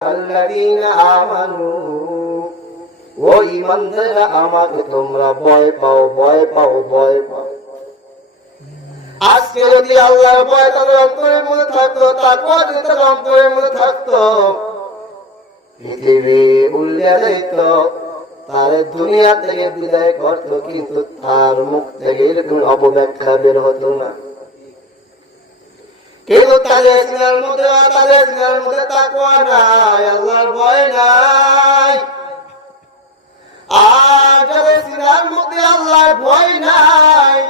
আল্লাযীনা আমানু, ও ঈমানদাররা আমাকে তোমরা ভয় পাও, ভয় পাও, ভয় পাও। আজকে যদি আল্লাহর ভয় তাদের অন্তরের মধ্যে থাকতো, তাকওয়া যদি তাদের অন্তরের মধ্যে থাকতো, পৃথিবী উল্টে যেত, তার দুনিয়া থেকে বিদায় করতো, কিন্তু তার মুখ থেকে এরকম অপব্যাখ্যা বের হতো না। কিন্তু তাদের সিনার মধ্যে তাকওয়া নাই, আল্লাহর ভয় নাই। আর যাদের সিনার মধ্যে আল্লাহর ভয় নাই,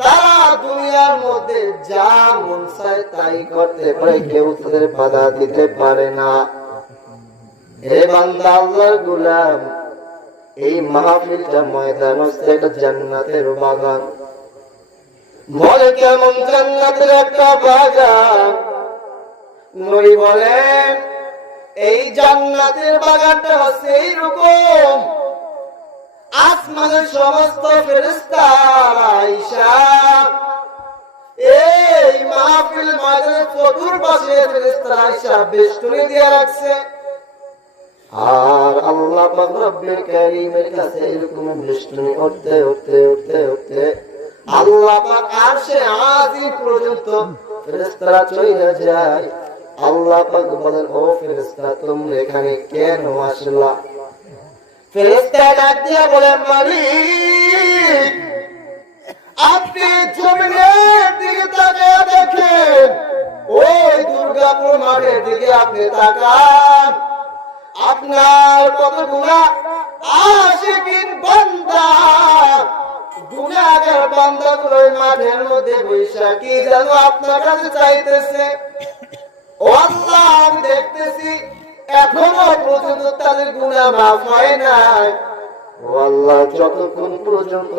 তারা দুনিয়ার মধ্যে যা মন চায় তাই করতে পারে, কেউ তাদের বাধা দিতে পারে না। হে বান্দা, আল্লাহর গোলাম, এই মাহফিলটা ময়দান হচ্ছে একটা জান্নাতের বাগান। বলে কেমন জান্নাতের একটা বাগান? নবী বলেন এই জান্নাতের বাগানটা হচ্ছে এইরকম, আসমানের সমস্ত ফেরেশতারা আয়েশা এই মাহফিল ময়দানের চতুর্পাশে ফেরেশতারা আয়েশা বেষ্টনী দিয়ে রাখছে। আর আল্লাহ পাক রব্বুল কারীমের কাছে এরকম বেষ্টনী উঠতে উঠতে উঠতে উঠতে আল্লাহ পাক আরশে আজিম পর্যন্ত ফেরেশতারা চলে যায়। আল্লাহ পাক বলেন, ও ফেরেশতা, তোমরা এখানে কেন আসলা? ফেরেশতা ডাক দিয়ে বলেন, মালিক, আপনি জমিনের দিকে তাকিয়ে দেখেন, ওই দুর্গাপুর মাঠের দিকে আপনি তাকান, আপনার কতগুলা আশিকিন বান্দা, গুনাহগার বান্দাগুলো মাঠের মধ্যে বৈশা কি যেন আপনার কাছে চাইতেছে। ও আল্লাহ, আমি দেখতেছি এখনো পর্যন্ত তাদের গুনাহ মাফ হয় নাই। ও আল্লাহ, যতক্ষণ পর্যন্ত